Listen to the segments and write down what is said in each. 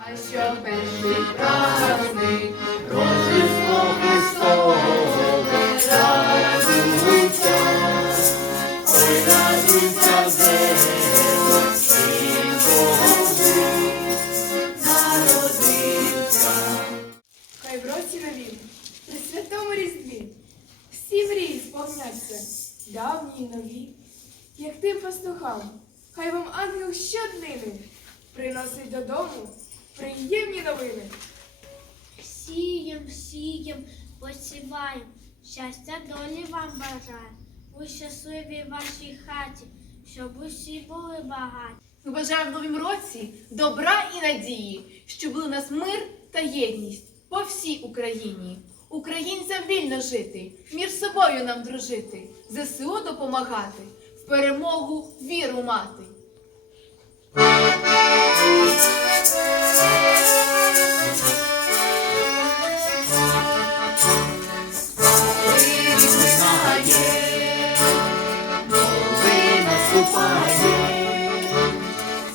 А що перший праздник, Рождество Христове, радуйся, ой, радуйся, земло, Син Божий, народився. Хай в році новім, при святому різдві, всі мрії сповняться, давні й нові, як тим пастухам, хай вам ангел щоднини приносить додому приємні новини. Сієм, сієм, посіваєм, щастя долі вам бажаєм. У щасливій вашій хаті, щоб усі були багаті. Ми бажаємо в новім році добра і надії, щоб були у нас мир та єдність по всій Україні. Українцям вільно жити, між собою нам дружити, ЗСУ допомагати, в перемогу віру мати. Минає, новий наступає,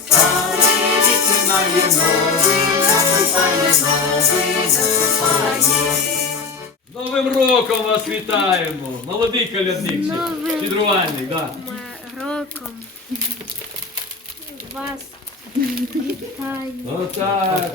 старий відминає, новий наступає, новий наступає. Новим роком вас вітаємо! Молодий колядник, Новим щедрувальник, да. Роком вас вітаю. Отак.